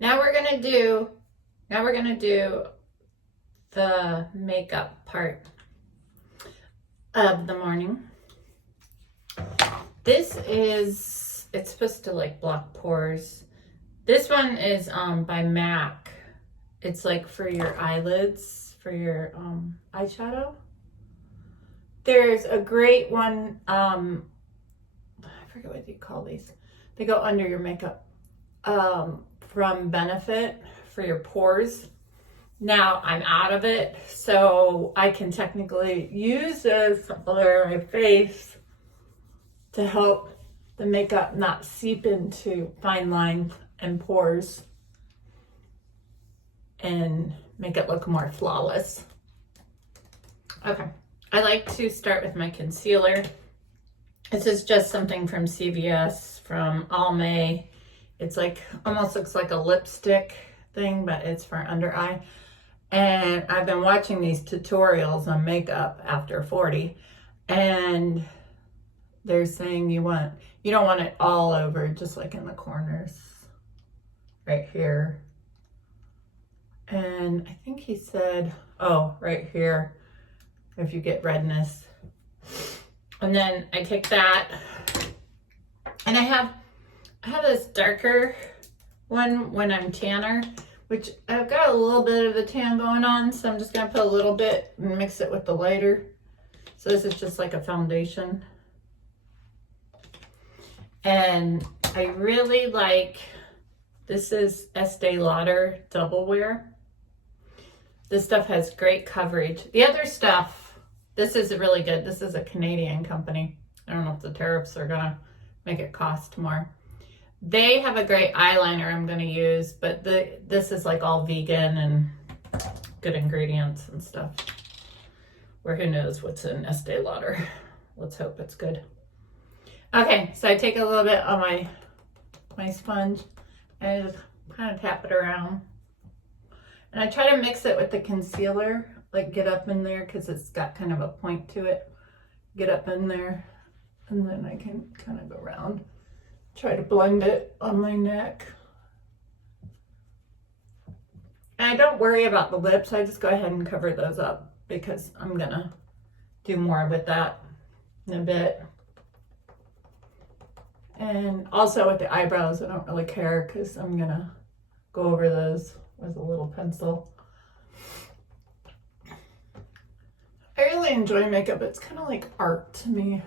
Now we're gonna do the makeup part of the morning. It's supposed to like block pores. This one is by MAC. It's like for your eyelids, for your eyeshadow. There's a great one, I forget what you call these. They go under your makeup, from Benefit for your pores. Now I'm out of it, so I can technically use this under my face to help the makeup not seep into fine lines and pores and make it look more flawless. Okay, I like to start with my concealer. This is just something from CVS, from Almay. It's like, almost looks like a lipstick thing, but it's for under eye. And I've been watching these tutorials on makeup after 40, and they're saying you don't want it all over, just like in the corners right here. And I think he said, oh, right here, if you get redness. And then I take that, and I have this darker one when I'm tanner, which I've got a little bit of the tan going on, so I'm just gonna put a little bit and mix it with the lighter. So this is just like a foundation. And I really like, this is Estee Lauder Double Wear. This stuff has great coverage. The other stuff, this is really good. This is a Canadian company. I don't know if the tariffs are gonna make it cost more. They have a great eyeliner I'm gonna use, but this is like all vegan and good ingredients and stuff. Where who knows what's in Estee Lauder. Let's hope it's good. Okay, so I take a little bit of my sponge and just kind of tap it around. And I try to mix it with the concealer, like get up in there, because it's got kind of a point to it. Get up in there, and then I can kind of go around. Try to blend it on my neck. And I don't worry about the lips. I just go ahead and cover those up because I'm gonna do more with that in a bit. And also with the eyebrows, I don't really care because I'm gonna go over those with a little pencil. I really enjoy makeup. It's kind of like art to me.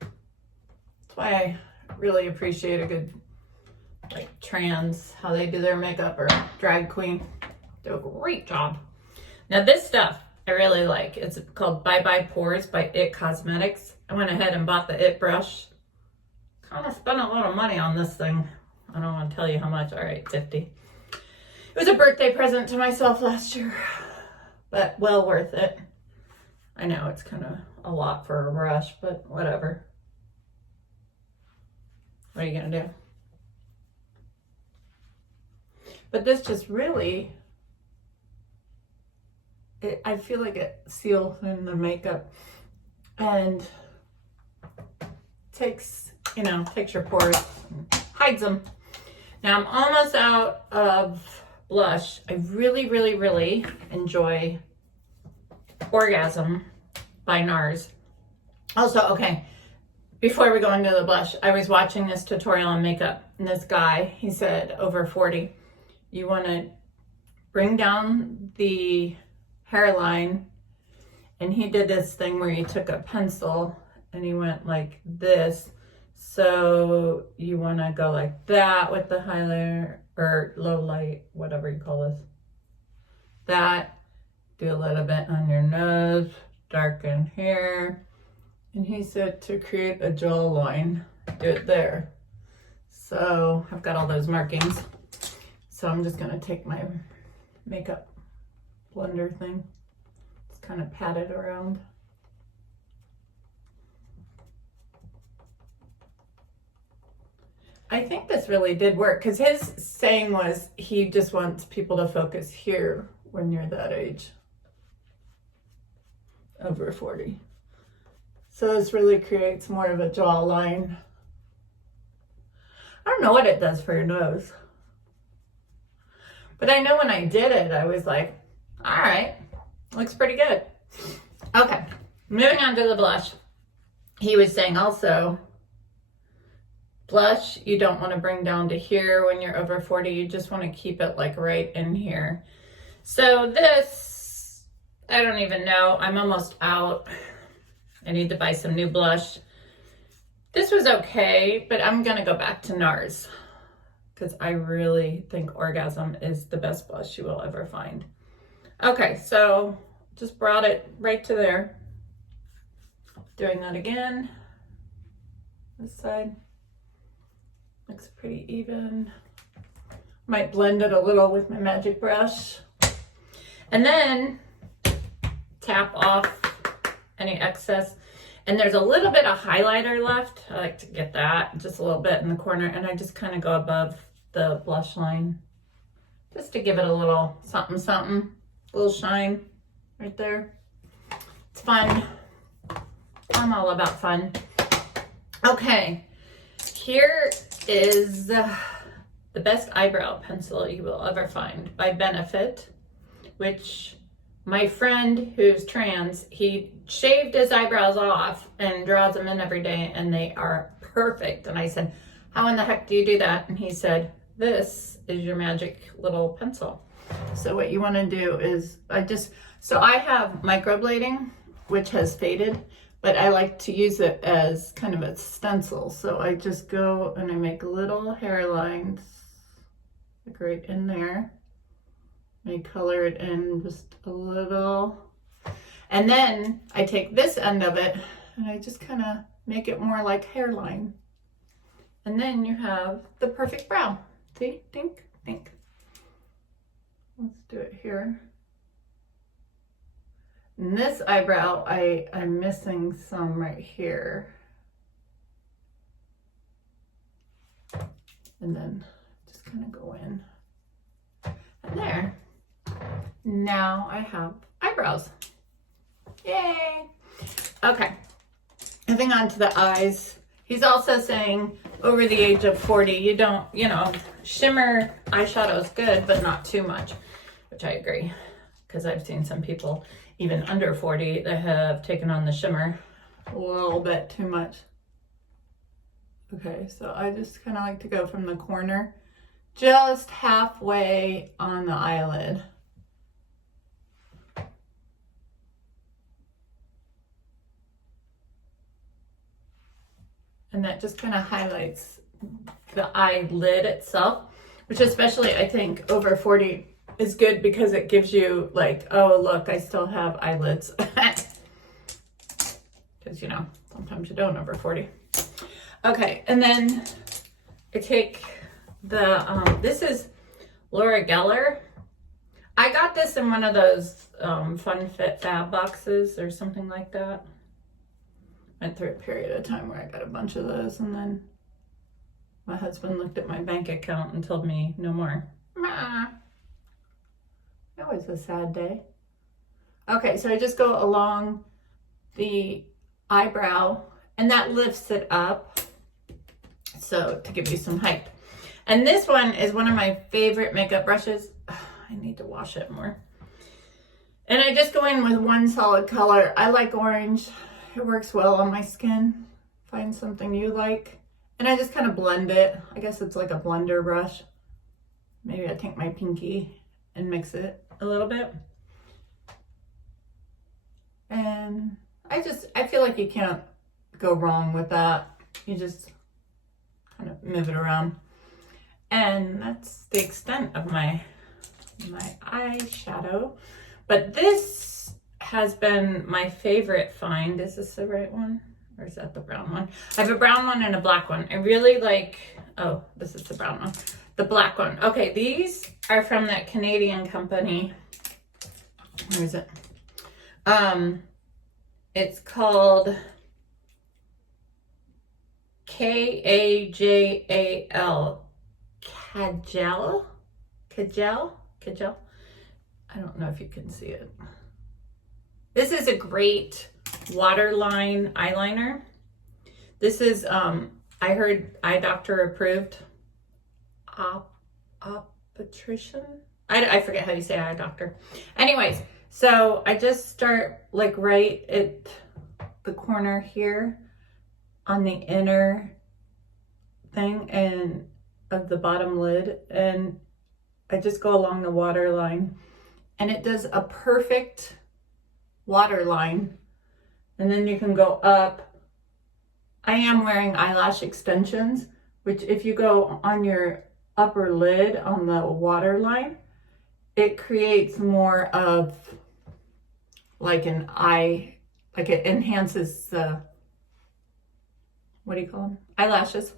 That's why I really appreciate a good, like, trans, how they do their makeup, or drag queen. Do a great job. Now this stuff I really like. It's called Bye Bye Pores by IT Cosmetics. I went ahead and bought the IT brush. Kind of spent a lot of money on this thing. I don't want to tell you how much. All right, 50. It was a birthday present to myself last year, but well worth it. I know it's kind of a lot for a brush, but whatever. What are you gonna do? But this just really, I feel like it seals in the makeup and takes your pores, hides them. Now I'm almost out of blush. I really, really, really enjoy Orgasm by NARS. Also, okay, before we go into the blush, I was watching this tutorial on makeup, and this guy, he said over 40, you want to bring down the hairline, and he did this thing where he took a pencil and he went like this. So you want to go like that with the highlighter, or low light, whatever you call this. That, do a little bit on your nose, darken here. And he said to create a jawline, do it there. So I've got all those markings. So I'm just gonna take my makeup blender thing, just kind of pat it around. I think this really did work, because his saying was he just wants people to focus here when you're that age, over 40. So this really creates more of a jawline. I don't know what it does for your nose. But I know when I did it, I was like, all right, looks pretty good. Okay, moving on to the blush. He was saying also, blush, you don't want to bring down to here when you're over 40. You just want to keep it like right in here. So this, I don't even know. I'm almost out. I need to buy some new blush. This was okay, but I'm going to go back to NARS because I really think Orgasm is the best blush you will ever find. Okay, so just brought it right to there. Doing that again. This side looks pretty even. Might blend it a little with my magic brush. And then tap off any excess. And there's a little bit of highlighter left. I like to get that just a little bit in the corner, and I just kind of go above the blush line just to give it a little something, something, a little shine right there. It's fun. I'm all about fun. Okay, here is the best eyebrow pencil you will ever find by Benefit, which my friend who's trans, he shaved his eyebrows off and draws them in every day, and they are perfect. And I said, how in the heck do you do that? And he said, this is your magic little pencil. So what you want to do is, I have microblading, which has faded, but I like to use it as kind of a stencil. So I just go and I make little hairlines, like right in there. I color it in just a little. And then I take this end of it and I just kind of make it more like hairline. And then you have the perfect brow. See? Think, think. Let's do it here. And this eyebrow, I'm missing some right here. And then just kind of go in. And there. Now I have eyebrows. Yay! Okay, moving on to the eyes. He's also saying over the age of 40, you don't, shimmer eyeshadow is good, but not too much, which I agree, because I've seen some people even under 40 that have taken on the shimmer a little bit too much. Okay, so I just kind of like to go from the corner, just halfway on the eyelid. And that just kind of highlights the eyelid itself, which especially I think over 40 is good because it gives you like, oh, look, I still have eyelids. Because, sometimes you don't over 40. Okay, and then I take the, this is Laura Geller. I got this in one of those Fun Fit Fab boxes or something like that. Went through a period of time where I got a bunch of those, and then my husband looked at my bank account and told me no more. That was a sad day. Okay, so I just go along the eyebrow, and that lifts it up, so to give you some height. And this one is one of my favorite makeup brushes. I need to wash it more. And I just go in with one solid color. I like orange. It works well on my skin. Find something you like. And I just kind of blend it. I guess it's like a blender brush. Maybe I take my pinky and mix it a little bit. And I feel like you can't go wrong with that. You just kind of move it around. And that's the extent of my eyeshadow. But this has been my favorite find. Is this the right one? Or is that the brown one? I have a brown one and a black one. I really like, oh, this is the brown one. The black one. Okay, these are from that Canadian company. Where is it? It's called Kajal. Kajal? I don't know if you can see it. This is a great waterline eyeliner. This is, I heard eye doctor approved. Optician? I forget how you say eye doctor. Anyways, so I just start like right at the corner here on the inner thing and of the bottom lid, and I just go along the water line, and it does a perfect water line. And then you can go up. I am wearing eyelash extensions, which if you go on your upper lid on the water line, it creates more of like an eye, like it enhances the, what do you call them? Eyelashes.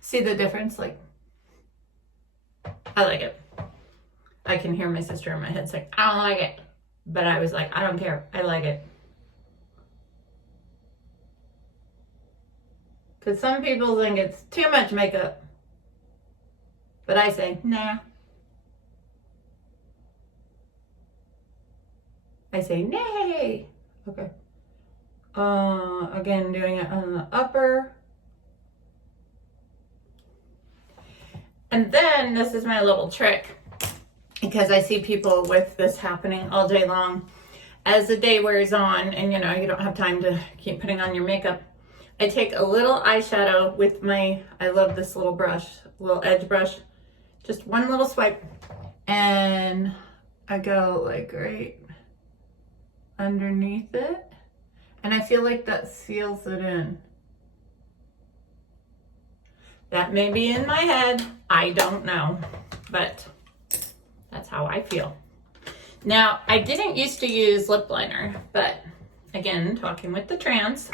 See the difference? Like, I like it. I can hear my sister in my head saying, I don't like it. But I was like, I don't care. I like it. Because some people think it's too much makeup. But I say, nah. I say, nay. Okay. Again, doing it on the upper. And then this is my little trick, because I see people with this happening all day long. As the day wears on and you know, you don't have time to keep putting on your makeup, I take a little eyeshadow with my, I love this little brush, little edge brush, just one little swipe, and I go like right underneath it, and I feel like that seals it in. That may be in my head, I don't know, but that's how I feel. Now, I didn't used to use lip liner, but again, talking with the trans,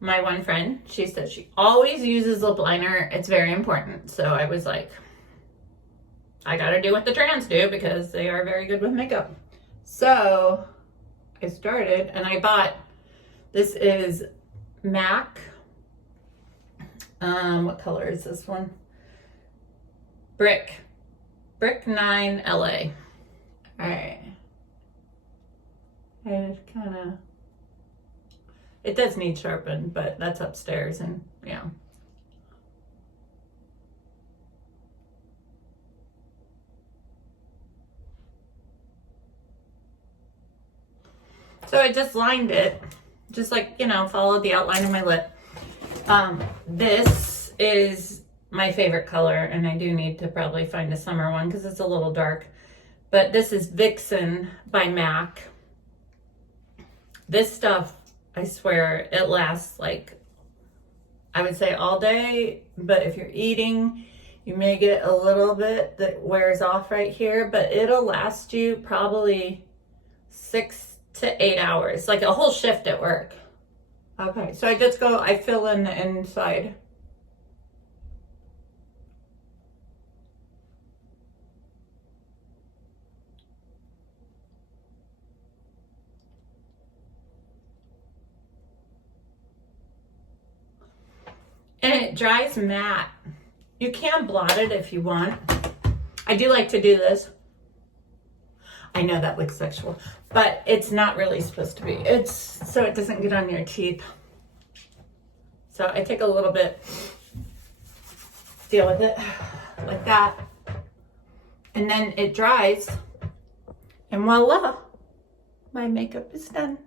my one friend, she said she always uses lip liner. It's very important. So I was like, I gotta do what the trans do because they are very good with makeup. So I started and I bought, this is MAC. What color is this one? Brick 9 LA. All right. I just kind of, it does need sharpened, but that's upstairs and yeah. So I just lined it, just like, you know, followed the outline of my lip. This is my favorite color, and I do need to probably find a summer one because it's a little dark. But this is Vixen by MAC. This stuff, I swear, it lasts like, I would say all day, but if you're eating, you may get a little bit that wears off right here, but it'll last you probably 6 to 8 hours, like a whole shift at work. Okay, so I just go, I fill in the inside. And it dries matte. You can blot it if you want. I do like to do this. I know that looks sexual, but it's not really supposed to be. It's so it doesn't get on your teeth. So I take a little bit, deal with it like that, and then it dries, and voila, my makeup is done.